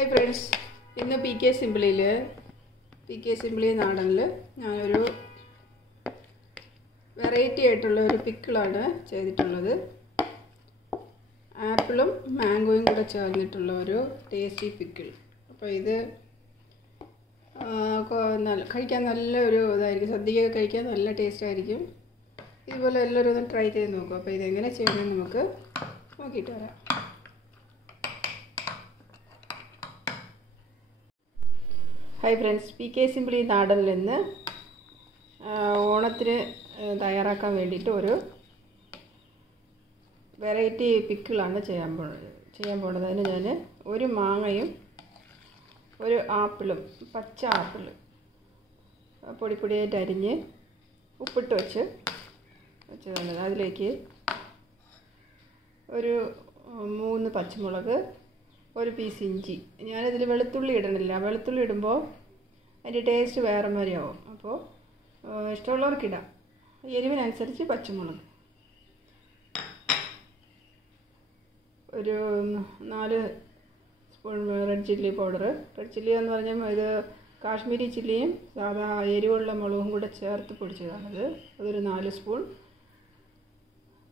Hi friends, in the PK Simply naadanil ഞാനൊരു variety ആയിട്ടുള്ള ഒരു pickle ആണ് ചെയ്തിട്ടുള്ളത്. ആപ്പിളും മാംഗോയും കൂടെ ചേർന്നിട്ടുള്ള ഒരു ടേസ്റ്റി pickle. അപ്പോൾ ഇത് കഴിക്കാൻ നല്ല ഒരു ഇതായിരിക്കും, സദ്യയൊക്കെ കഴിക്കാൻ നല്ല ടേസ്റ്റ് ആയിരിക്കും. ഇതുപോലെ എല്ലാവരും ഒന്ന് ട്രൈ ചെയ്ത് നോക്കുക. അപ്പോൾ ഇതെങ്ങനെ ചെയ്യണമെന്ന് നമുക്ക് നോക്കിയിട്ട് വരാം. ഹായ് ഫ്രണ്ട്സ്, PK Simply നാടനിൽ നിന്ന് ഓണത്തിന് തയ്യാറാക്കാൻ വേണ്ടിയിട്ട് ഒരു വെറൈറ്റി പിക്കിളാണ് ചെയ്യാൻ പോകുന്നത്. അതിന് ഞാൻ ഒരു മാങ്ങയും ഒരു ആപ്പിളും, പച്ച ആപ്പിൾ പൊടിയായിട്ട് അരിഞ്ഞ് ഉപ്പിട്ട് വെച്ചതാണ്. അതിലേക്ക് ഒരു 3 പച്ചമുളക്, ഒരു പീസ് ഇഞ്ചി. ഞാനിതിൽ വെളുത്തുള്ളി ഇടണില്ല. വെളുത്തുള്ളി ഇടുമ്പോൾ അതിൻ്റെ ടേസ്റ്റ് വേറെ മാതിരിയാവും. അപ്പോൾ ഇഷ്ടമുള്ളവർക്കിടാം. എരിവിനനുസരിച്ച് പച്ചമുളക്, ഒരു 4 spoon red chilli powder. Red chilli എന്ന് പറഞ്ഞാൽ ഇത് കാശ്മീരി ചില്ലിയും സാധാ എരിവുള്ള മുളകും കൂടെ ചേർത്ത് പൊടിച്ചതാണത്. അതൊരു 4 സ്പൂൺ.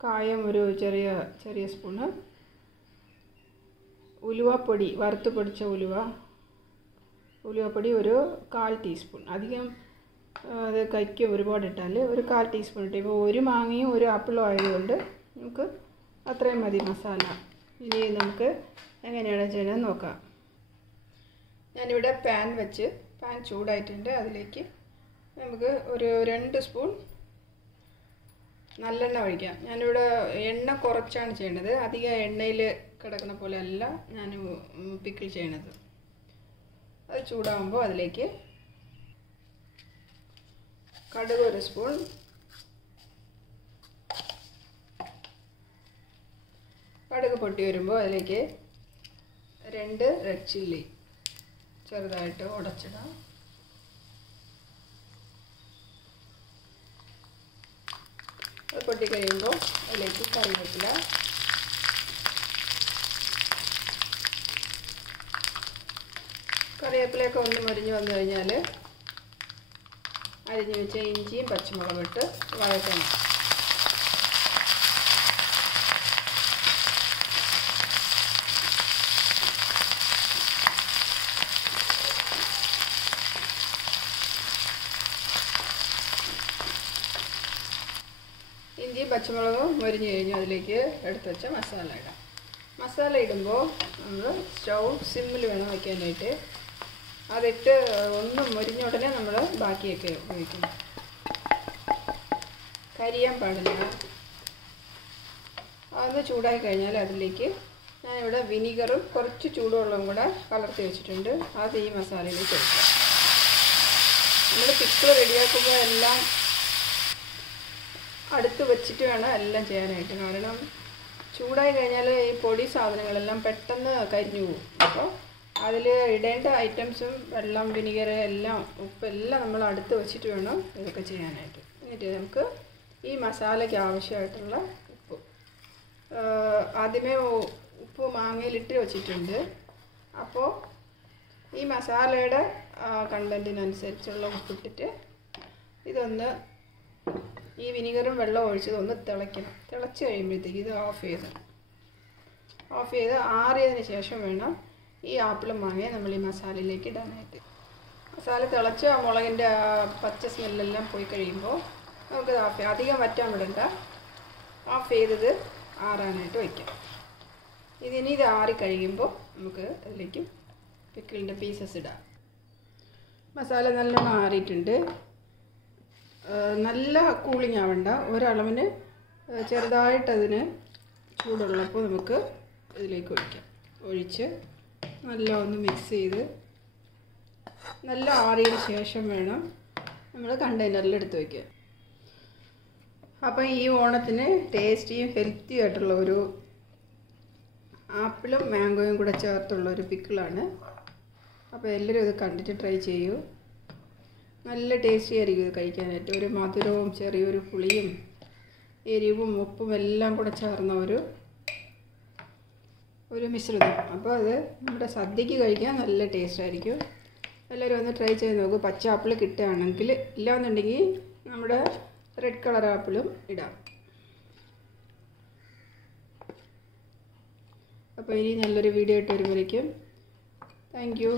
കായം ഒരു ചെറിയ സ്പൂണ്. ഉലുവപ്പൊടി, വറുത്ത് പൊടിച്ച ഉലുവപ്പൊടി ഒരു 1/4 ടീസ്പൂൺ. അധികം അത് കൈക്ക് ഒരുപാട് ഇട്ടാൽ ഒരു 1/4 ടീസ്പൂൺ ഇട്ട്. ഇപ്പോൾ ഒരു മാങ്ങയും ഒരു ആപ്പിളും ആയതുകൊണ്ട് നമുക്ക് അത്രയും മതി മസാല. ഇനി നമുക്ക് എങ്ങനെയാണ് ചെയ്യണമെന്ന് നോക്കാം. ഞാനിവിടെ പാൻ ചൂടായിട്ടുണ്ട്. അതിലേക്ക് നമുക്ക് ഒരു 2 സ്പൂൺ നല്ലെണ്ണ ഒഴിക്കാം. ഞാനിവിടെ എണ്ണ കുറച്ചാണ് ചെയ്യേണ്ടത്. അധികം എണ്ണയിൽ കിടക്കുന്ന പോലെ അല്ല ഞാൻ പിക്കിൾ ചെയ്യണത്. അത് ചൂടാകുമ്പോൾ അതിലേക്ക് കടുക് 1 സ്പൂൺ, കടുക് പൊട്ടി വരുമ്പോൾ അതിലേക്ക് 2 റെഡ് ചില്ലി ചെറുതായിട്ട് ഉടച്ചിടാം. അത് പൊട്ടി കഴിയുമ്പോൾ അതിലേക്ക് കറിവേപ്പിലയൊക്കെ ഒന്ന് മൊരിഞ്ഞ് വന്നു കഴിഞ്ഞാൽ അരിഞ്ഞ് വെച്ച ഇഞ്ചിയും പച്ചമുളകും ഇട്ട് വഴറ്റണം. ഇഞ്ചിയും പച്ചമുളകും മൊരിഞ്ഞ് കഴിഞ്ഞ് അതിലേക്ക് എടുത്ത് വെച്ച മസാല ഇടാം. മസാല ഇടുമ്പോൾ നമ്മൾ സ്റ്റൗ സിമ്മിൽ വേണം വയ്ക്കാനായിട്ട്. അതിട്ട് ഒന്ന് മൊരിഞ്ഞ ഉടനെ നമ്മൾ ബാക്കിയൊക്കെ ഉപയോഗിക്കണം. കരിയാൻ പാടില്ല. അതൊന്ന് ചൂടായി കഴിഞ്ഞാൽ അതിലേക്ക് ഞാനിവിടെ വിനീഗറും കുറച്ച് ചൂടുവെള്ളവും കൂടെ കലർത്തി വെച്ചിട്ടുണ്ട്. അത് ഈ മസാലയിലേക്ക് ഒഴിക്കാം. നമ്മൾ പിക്കിൾ റെഡിയാക്കുമ്പോൾ എല്ലാം അടുത്ത് വെച്ചിട്ട് വേണം എല്ലാം ചെയ്യാനായിട്ട്. കാരണം ചൂടായി കഴിഞ്ഞാൽ ഈ പൊടി സാധനങ്ങളെല്ലാം പെട്ടെന്ന് കരിഞ്ഞു പോകും. അപ്പോൾ അതിൽ ഇടേണ്ട ഐറ്റംസും വെള്ളം, വിനീഗർ എല്ലാം, ഉപ്പെല്ലാം നമ്മൾ അടുത്ത് വെച്ചിട്ട് വേണം ഇതൊക്കെ ചെയ്യാനായിട്ട്. എന്നിട്ട് നമുക്ക് ഈ മസാലയ്ക്ക് ആവശ്യമായിട്ടുള്ള ഉപ്പ്, ആദ്യമേ ഉപ്പ് മാങ്ങയിലിട്ട് വെച്ചിട്ടുണ്ട്. അപ്പോൾ ഈ മസാലയുടെ കണ്ടൻറ്റിനനുസരിച്ചുള്ള ഉപ്പിട്ടിട്ട് ഇതൊന്ന് ഈ വിനീഗറും വെള്ളവും ഒഴിച്ചതൊന്ന് തിളയ്ക്കണം. തിളച്ച് കഴിയുമ്പോഴത്തേക്ക് ഇത് ഓഫ് ചെയ്ത് ആറിയതിന് ശേഷം വേണം ഈ ആപ്പിളും മാങ്ങയും നമ്മൾ ഈ മസാലയിലേക്ക് ഇടാനായിട്ട്. മസാല തിളച്ച് ആ മുളകിൻ്റെ പച്ച സ്മെല്ലെല്ലാം പോയി കഴിയുമ്പോൾ നമുക്കിത് അധികം വറ്റാൻ വിടണ്ട. ഓഫ് ചെയ്തത് ആറാനായിട്ട് വയ്ക്കാം. ഇത് ആറിക്കഴിയുമ്പോൾ നമുക്ക് അതിലേക്ക് പിക്കിളിൻ്റെ പീസസ് ഇടാം. മസാല നല്ലോണം ആറിയിട്ടുണ്ട്. നല്ല കൂളിംഗ് ആവണ്ട, ഒരളവിന് ചെറുതായിട്ടതിന് ചൂടുള്ളപ്പോൾ നമുക്ക് ഇതിലേക്ക് ഒഴിച്ച് നല്ല ഒന്ന് മിക്സ് ചെയ്ത് നല്ല ആറിയതിന് ശേഷം വേണം നമ്മൾ കണ്ടെയ്നറിൽ എടുത്ത് വയ്ക്കുക. അപ്പം ഈ ഓണത്തിന് ടേസ്റ്റിയും ഹെൽത്തി ആയിട്ടുള്ള ഒരു ആപ്പിളും മാംഗോയും കൂടെ ചേർത്തുള്ള ഒരു പിക്കിളാണ്. അപ്പോൾ എല്ലാവരും ഇത് കണ്ടിട്ട് ട്രൈ ചെയ്യൂ. നല്ല ടേസ്റ്റി ആയിരിക്കും ഇത് കഴിക്കാനായിട്ട്. ഒരു മധുരവും ചെറിയൊരു പുളിയും എരിവും ഉപ്പും എല്ലാം കൂടെ ചേർന്ന ഒരു ഒരു മിശ്രിതം. അപ്പോൾ അത് നമ്മുടെ സദ്യക്ക് കഴിക്കാൻ നല്ല ടേസ്റ്റ് ആയിരിക്കും. എല്ലാവരും ഒന്ന് ട്രൈ ചെയ്ത് നോക്കൂ. പച്ച ആപ്പിൾ കിട്ടുകയാണെങ്കിൽ, ഇല്ലാന്നുണ്ടെങ്കിൽ നമ്മുടെ റെഡ് കളർ ആപ്പിളും ഇടാം. അപ്പോൾ ഇനി നല്ലൊരു വീഡിയോ ഇട്ട് വരുമ്പോഴേക്കും താങ്ക് യു.